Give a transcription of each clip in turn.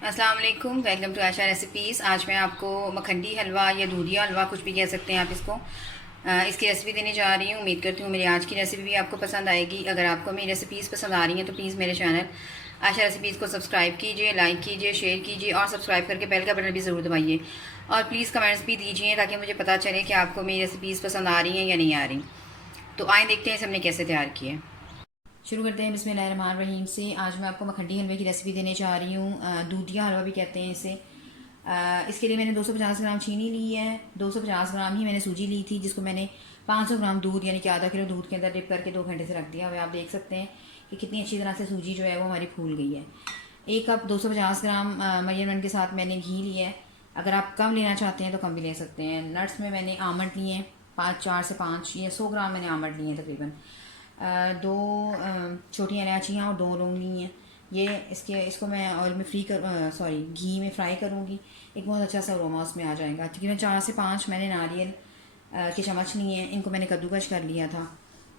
अस्सलाम वालेकुम, welcome to Asha recipes. आज मैं आपको मखंडी हलवा या दूधिया हलवा कुछ भी कह सकते हैं आप इसको, इसकी रेसिपी देने जा रही हूँ। उम्मीद करती हूँ मेरी आज की रेसिपी भी आपको पसंद आएगी। अगर आपको मेरी रेसिपीज़ पसंद आ रही हैं तो प्लीज़ मेरे चैनल आशा रेसिपीज़ को सब्सक्राइब कीजिए, लाइक कीजिए, शेयर कीजिए और सब्सक्राइब करके बेल का बटन भी ज़रूर दबाइए। और प्लीज़ कमेंट्स भी दीजिए ताकि मुझे पता चले कि आपको मेरी रेसिपीज़ पसंद आ रही हैं या नहीं आ रही। तो आए देखते हैं इसे हमने कैसे तैयार किया है। शुरू करते हैं बिस्मिल्लाहिर्रहमानिर्रहीम से। आज मैं आपको मखंडी हलवे की रेसिपी देने जा रही हूँ। दूधिया हलवा भी कहते हैं इसे। इसके लिए मैंने 250 ग्राम चीनी ली है। 250 ग्राम ही मैंने सूजी ली थी, जिसको मैंने 500 ग्राम दूध यानी कि आधा किलो दूध के अंदर डिप करके 2 घंटे से रख दिया। अब आप देख सकते हैं कि कितनी अच्छी तरह से सूजी जो है वो हमारी फूल गई है। एक कप 250 ग्राम मेजरमेंट के साथ मैंने घी लिया है। अगर आप कम लेना चाहते हैं तो कम भी ले सकते हैं। नट्स में मैंने आमंड लिए हैं, 4 से 5 या 100 ग्राम मैंने आमंड लिए हैं तकरीबन। दो छोटी इलायचियाँ और 2 लौंग ली हैं। ये इसको मैं ऑयल में घी में फ्राई करूँगी। एक बहुत अच्छा सा अरोमा उसमें आ जाएगा। तकरीबन 4 से 5 मैंने नारियल के चम्मच लिए हैं। इनको मैंने कद्दूकश कर लिया था।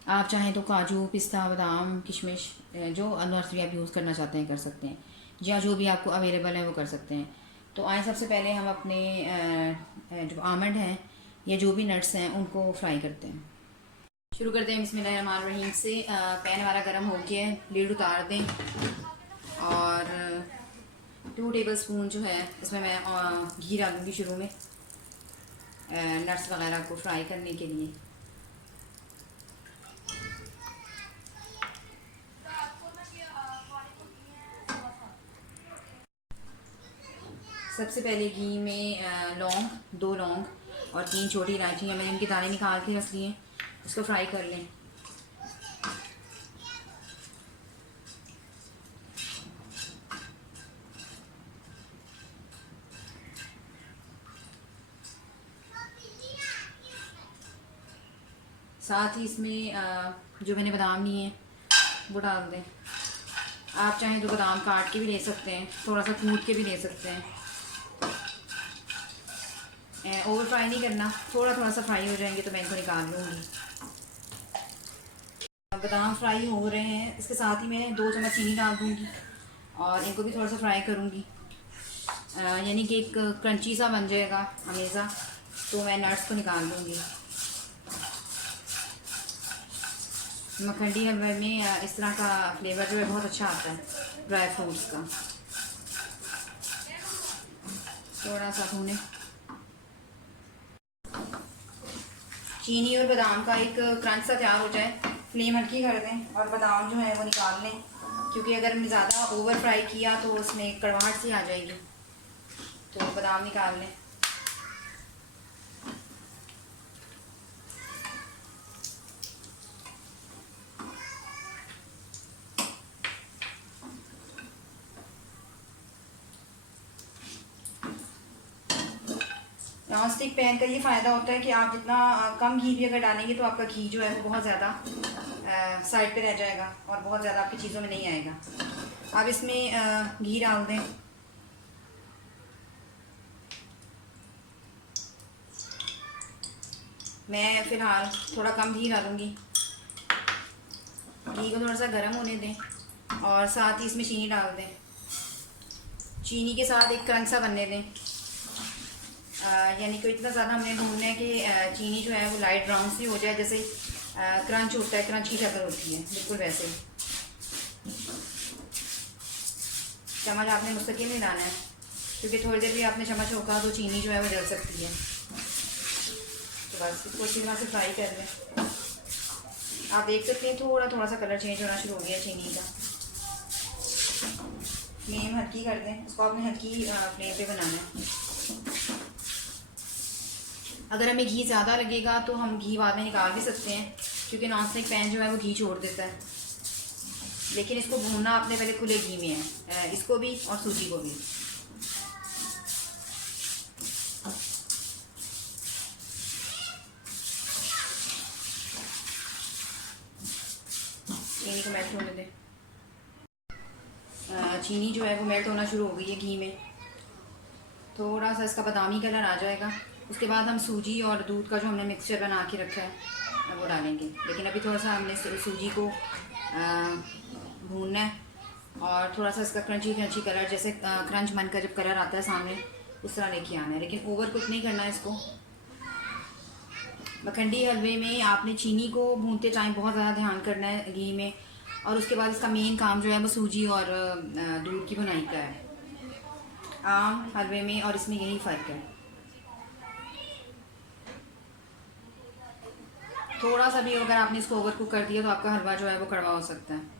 आप चाहें तो काजू, पिस्ता, बादाम, किशमिश, जो नट्स भी आप यूज़ करना चाहते हैं कर सकते हैं, या जो भी आपको अवेलेबल है वो कर सकते हैं। तो आए सबसे पहले हम अपने जो आमंड हैं या जो भी नट्स हैं उनको फ्राई करते हैं। शुरू करते हैं बिस्मिल्लाहिर्रहमानिर्रहीम से। पैन हमारा गर्म हो गया है, लीड उतार दें और 2 टेबल स्पून जो है इसमें मैं घी डालूँगी शुरू में नट्स वगैरह को फ्राई करने के लिए। सबसे पहले घी में लौंग, 2 लौंग और 3 छोटी इलायचियाँ मैंने इनके दाने निकाल के रख लिए हैं। इसको फ्राई कर लें। साथ ही इसमें जो मैंने बादाम लिए हैं वो डाल दें। आप चाहें तो बादाम काट के भी ले सकते हैं, थोड़ा सा कूट के भी ले सकते हैं। ओवर फ्राई नहीं करना, थोड़ा थोड़ा सा फ्राई हो जाएंगे तो मैं इनको निकाल लूँगी। बादाम फ्राई हो रहे हैं, इसके साथ ही मैं 2 चम्मच चीनी डाल दूँगी और इनको भी थोड़ा सा फ्राई करूँगी, यानी कि एक क्रंची सा बन जाएगा हमेशा। तो मैं नट्स को निकाल लूँगी। मखंडी हलवे में इस तरह का फ्लेवर जो है बहुत अच्छा आता है ड्राई फ्रूट्स का। थोड़ा सा भूनें। चीनी और बादाम का एक क्रंच सा तैयार हो जाए, फ्लेम हल्की कर दें और बादाम जो है वो निकाल लें, क्योंकि अगर हमने ज़्यादा ओवर फ्राई किया तो उसमें कड़वाहट सी आ जाएगी। तो बादाम निकाल लें। नॉन स्टिक पैन का ये फ़ायदा होता है कि आप जितना कम घी भी अगर डालेंगे तो आपका घी जो है वो बहुत ज़्यादा साइड पे रह जाएगा और बहुत ज़्यादा आपकी चीज़ों में नहीं आएगा। अब इसमें घी डाल दें। मैं फ़िलहाल थोड़ा कम घी डालूँगी। घी को थोड़ा सा गर्म होने दें और साथ ही इसमें चीनी डाल दें। चीनी के साथ एक क्रंच सा बनने दें, यानी कि इतना ज़्यादा हमने भूनना है कि चीनी जो है वो लाइट ब्राउन सी हो जाए, जैसे क्रंच होता है, क्रंच की शक्ल होती है, बिल्कुल वैसे ही। चम्मच आपने मुस्तकिल नहीं डालना है, क्योंकि थोड़ी देर भी आपने चम्मच रोका तो चीनी जो है वो जल सकती है। तो बस इसको अच्छी तरह से फ्राई कर लें। आप देख सकते हैं थोड़ा थोड़ा सा कलर चेंज होना शुरू हो गया चीनी का। फ्लेम हल्की कर दें, इसको आपने हल्की फ्लेम पे बनाना है। अगर हमें घी ज़्यादा लगेगा तो हम घी बाद में निकाल भी सकते हैं, क्योंकि नॉन स्टिक पैन जो है वो घी छोड़ देता है। लेकिन इसको भूनना आपने पहले खुले घी में है, इसको भी और सूजी को भी। चीनी को मेल्ट होने दें। चीनी जो है वो मेल्ट होना शुरू हो गई है घी में। थोड़ा सा इसका बादामी कलर आ जाएगा, उसके बाद हम सूजी और दूध का जो हमने मिक्सचर बना के रखा है वो डालेंगे। लेकिन अभी थोड़ा सा हमने सूजी को भूनना है और थोड़ा सा इसका क्रंची क्रंची कलर, जैसे क्रंच मन का जब कलर आता है सामने उस तरह लेके आना है, लेकिन ओवर कुक नहीं करना है इसको। मखंडी हलवे में आपने चीनी को भूनते टाइम बहुत ज़्यादा ध्यान करना है घी में, और उसके बाद इसका मेन काम जो है वो सूजी और दूध की बुनाई का है। आम हलवे में और इसमें यही फ़र्क है। थोड़ा सा भी अगर आपने इसको ओवर कुक कर दिया तो आपका हलवा जो है वो कड़वा हो सकता है।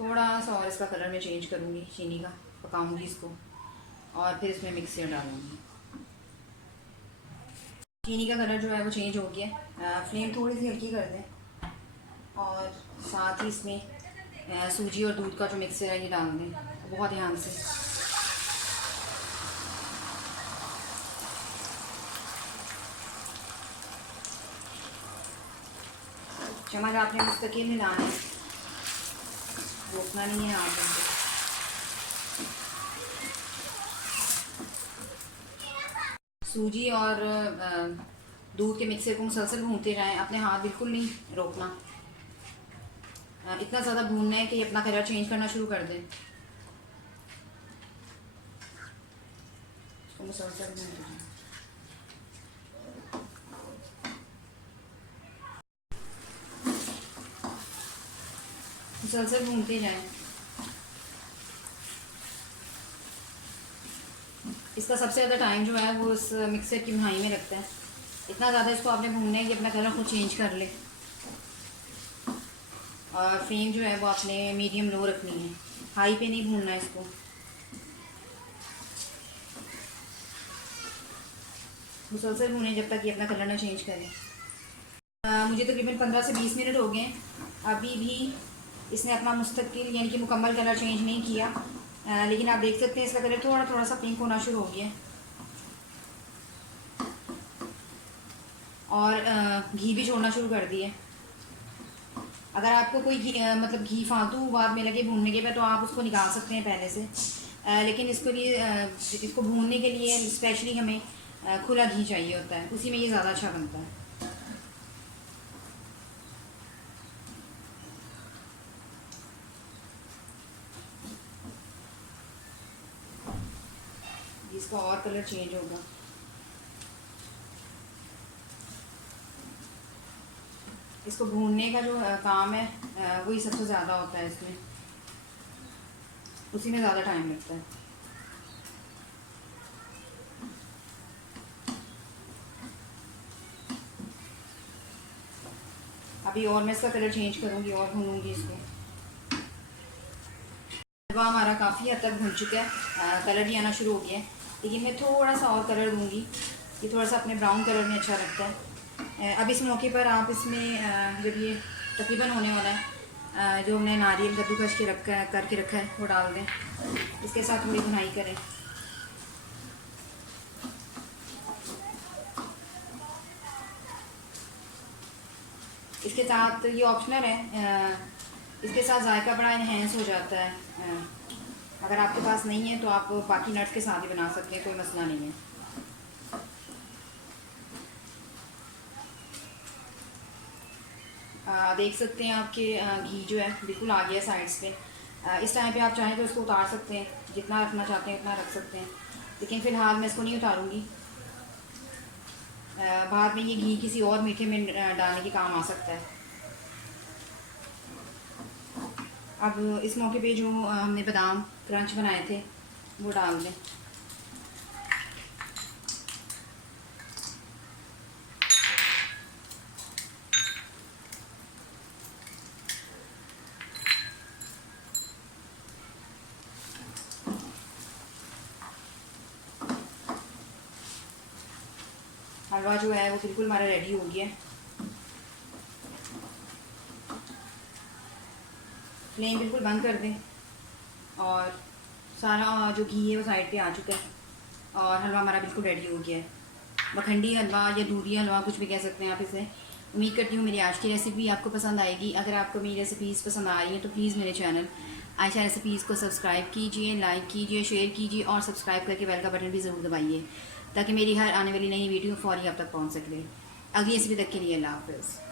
थोड़ा सा और इसका कलर मैं चेंज करूँगी, चीनी का पकाऊंगी इसको और फिर इसमें मिक्सर डालूंगी। चीनी का कलर जो है वो चेंज हो गया। फ्लेम थोड़ी सी हल्की कर दें और साथ ही इसमें सूजी और दूध का जो मिक्सर है ये डाल दें बहुत ध्यान से। चम्मच आपने मुस्तकिल मिलाना है, रोकना नहीं है हाथ। सूजी और दूध के मिक्सर को मुसलसल भूनते जाएं, अपने हाथ बिल्कुल नहीं रोकना। इतना ज़्यादा भूनना है कि अपना कलर चेंज करना शुरू कर दें। इसको मुसलसल भूनते जाएं। मुसलसल भूनते जाएं। इसका सबसे ज़्यादा टाइम जो है वो उस मिक्सर की भुनाई में लगता है। इतना ज़्यादा इसको आपने भूनना है कि अपना कलर खुद चेंज कर ले। और फ्लेम जो है वो आपने मीडियम लो रखनी है, हाई पे नहीं भूनना है इसको। मुसलसल भूनें जब तक ये अपना कलर ना चेंज करें। मुझे तकरीबन 15 से 20 मिनट हो गए, अभी भी इसने अपना मुस्तकिल यानी कि मुकम्मल कलर चेंज नहीं किया। लेकिन आप देख सकते हैं इसका कलर थोड़ा थोड़ा सा पिंक होना शुरू हो गया। और घी भी छोड़ना शुरू कर दिए। अगर आपको कोई घी मतलब घी फालतू बाद में लगे भूनने के पे तो आप उसको निकाल सकते हैं पहले से। लेकिन इसको लिए इसको भूनने के लिए स्पेशली हमें खुला घी चाहिए होता है, उसी में ये ज़्यादा अच्छा बनता है। इसका और कलर चेंज होगा। इसको भूनने का जो काम है वही सबसे ज़्यादा होता है इसमें, उसी में ज़्यादा टाइम लगता है। अभी और मैं इसका कलर चेंज करूँगी और भूनूंगी इसको। हलवा हमारा काफ़ी हद तक भून चुका है, कलर भी आना शुरू हो गया है, लेकिन मैं थोड़ा सा और कलर दूँगी। ये थोड़ा सा अपने ब्राउन कलर में अच्छा लगता है। अब इस मौके पर आप इसमें जब ये तकरीबन होने वाला है, जो हमने नारियल कद्दूकस के करके रखा है वो डाल दें। इसके साथ थोड़ी भुनाई करें। इसके साथ ये ऑप्शनल है, इसके साथ जायका बड़ा इन्हेंस हो जाता है। अगर आपके पास नहीं है तो आप बाकी नट्स के साथ ही बना सकते हैं, कोई मसला नहीं है। देख सकते हैं आपके घी जो है बिल्कुल आ गया साइड्स पे। इस टाइम पे आप चाहें तो इसको उतार सकते हैं, जितना रखना चाहते हैं उतना रख सकते हैं, लेकिन फ़िलहाल मैं इसको नहीं उतारूँगी। बाद में ये घी किसी और मीठे में डालने के काम आ सकता है। अब इस मौके पे जो हमने बादाम क्रंच बनाए थे वो डाल दें। हलवा जो है वो बिल्कुल हमारा रेडी हो गया। फ्लेम बिल्कुल बंद कर दें और सारा जो घी है वो साइड पे आ चुका है और हलवा हमारा बिल्कुल रेडी हो गया है। मखंडी हलवा या दूधी हलवा कुछ भी कह सकते हैं आप इसे। उम्मीद करती हूँ मेरी आज की रेसिपी आपको पसंद आएगी। अगर आपको मेरी रेसिपीज़ पसंद आ रही हैं तो प्लीज़ मेरे चैनल आयशा रेसिपीज़ को सब्सक्राइब कीजिए, लाइक कीजिए, शेयर कीजिए और सब्सक्राइब करके बेल का बटन भी ज़रूर दबाइए ताकि मेरी हर आने वाली नई वीडियो फौरी आप तक पहुँच सके। अगली रेसिपी तक के लिए अल्लाह हाफ़िज़।